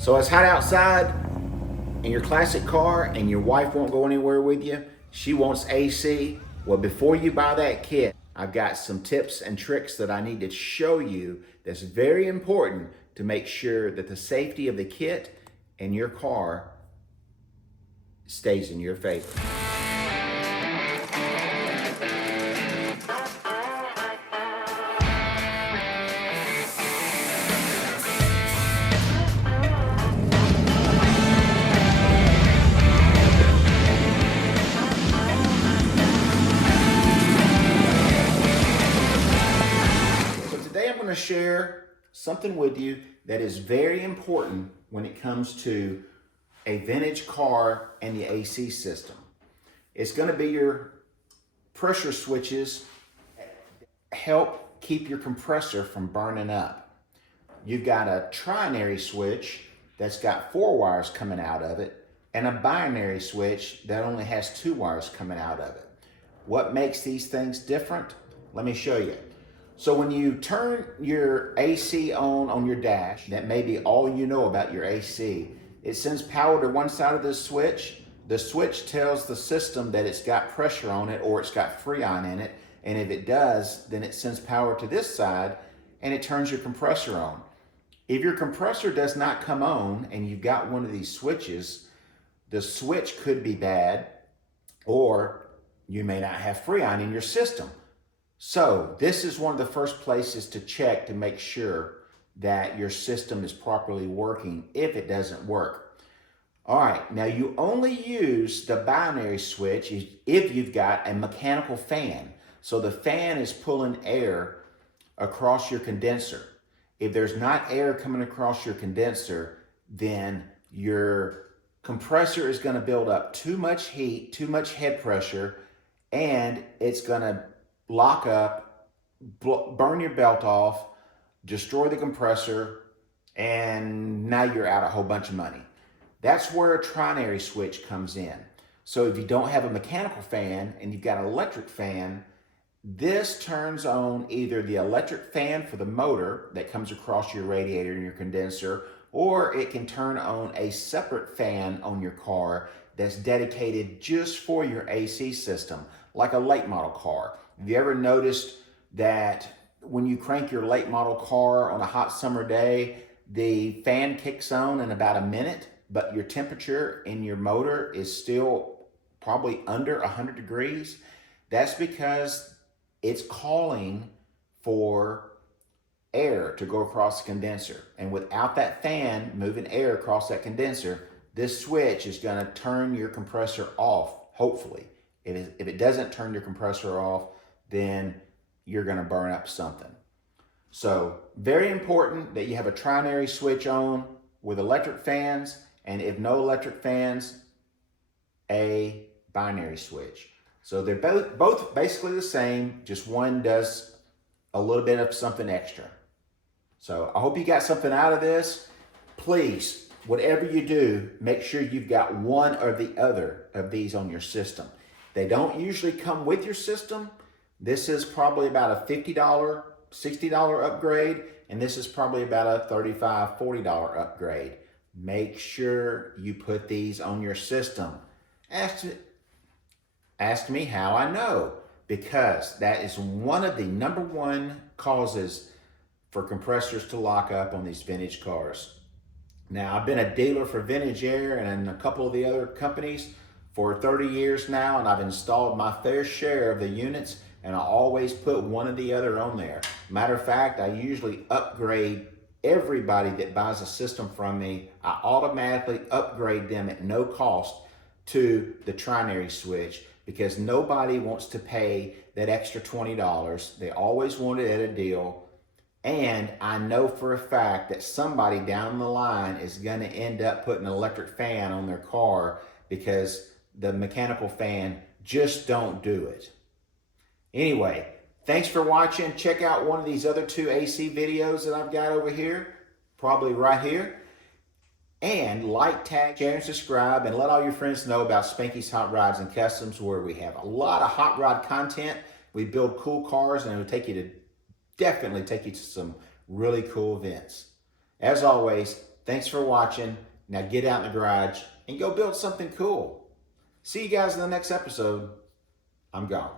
So it's hot outside in your classic car and your wife won't go anywhere with you. She wants AC. Well, before you buy that kit, I've got some tips and tricks that I need to show you that's very important to make sure that the safety of the kit and your car stays in your favor. Today I'm going to share something with you that is very important when it comes to a vintage car and the AC system. It's going to be your pressure switches help keep your compressor from burning up. You've got a trinary switch that's got 4 wires coming out of it and a binary switch that only has 2 wires coming out of it. What makes these things different? Let me show you. So when you turn your AC on your dash, that may be all you know about your AC. It sends power to one side of this switch. The switch tells the system that it's got pressure on it or it's got freon in it. And if it does, then it sends power to this side and it turns your compressor on. If your compressor does not come on and you've got one of these switches, the switch could be bad or you may not have freon in your system. So this is one of the first places to check to make sure that your system is properly working if it doesn't work. All right, now you only use the binary switch if you've got a mechanical fan. So the fan is pulling air across your condenser. If there's not air coming across your condenser, then your compressor is going to build up too much heat, too much head pressure, and it's going to lock up, burn your belt off, destroy the compressor, and now you're out a whole bunch of money. That's where a trinary switch comes in. So if you don't have a mechanical fan and you've got an electric fan, this turns on either the electric fan for the motor that comes across your radiator and your condenser, or it can turn on a separate fan on your car that's dedicated just for your AC system, like a late model car. Have you ever noticed that when you crank your late model car on a hot summer day, the fan kicks on in about a minute, but your temperature in your motor is still probably under 100 degrees? That's because it's calling for air to go across the condenser. And without that fan moving air across that condenser, this switch is going to turn your compressor off, hopefully. If it doesn't turn your compressor off, then you're going to burn up something. So very important that you have a trinary switch on with electric fans, and if no electric fans, a binary switch. So they're both basically the same, just one does a little bit of something extra. So I hope you got something out of this. Please, whatever you do, make sure you've got one or the other of these on your system. They don't usually come with your system. This is probably about a $50, $60 upgrade, and this is probably about a $35, $40 upgrade. Make sure you put these on your system. Ask me how I know, because that is one of the #1 causes for compressors to lock up on these vintage cars. Now, I've been a dealer for Vintage Air and a couple of the other companies for 30 years now, and I've installed my fair share of the units, and I always put one or the other on there. Matter of fact, I usually upgrade everybody that buys a system from me. I automatically upgrade them at no cost to the trinary switch because nobody wants to pay that extra $20. They always want it at a deal. And I know for a fact that somebody down the line is going to end up putting an electric fan on their car because the mechanical fan just don't do it. Anyway, thanks for watching. Check out one of these other 2 AC videos that I've got over here, probably right here. And like, tag, share, and subscribe, and let all your friends know about Spanky's Hot Rods and Customs, where we have a lot of hot rod content. We build cool cars, and it will definitely take you to some really cool events. As always, Thanks for watching. Now get out in the garage and go build something cool. See you guys in the next episode. I'm gone.